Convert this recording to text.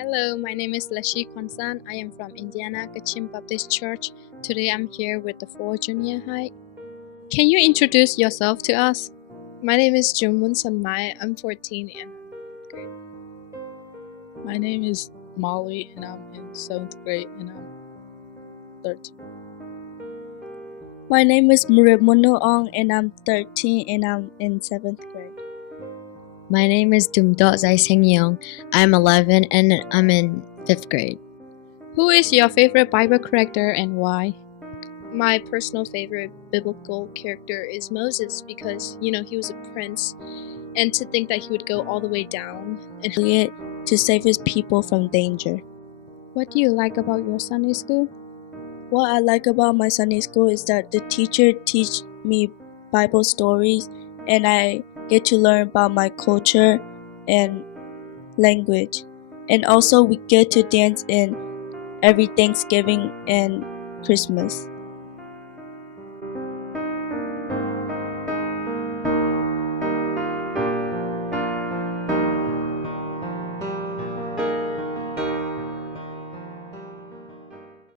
Hello, my name is Lashi Konsan. I am from Indiana Kachim Baptist Church. Today I'm here with the 4 junior high. Can you introduce yourself to us? My name is Jungwon Sunmai. I'm 14 and I'm in 8th grade. My name is Molly and I'm in 7th grade and I'm 13. My name is Murimono Ong and I'm 13 and I'm in 7th grade. My name is Dumdot Zai Seng Young. I'm 11 and I'm in 5th grade. Who is your favorite Bible character and why? My personal favorite biblical character is Moses because, he was a prince, and to think that he would go all the way down and to save his people from danger. What do you like about your Sunday school? What I like about my Sunday school is that the teacher teach me Bible stories and I get to learn about my culture and language. And also we get to dance in every Thanksgiving and Christmas.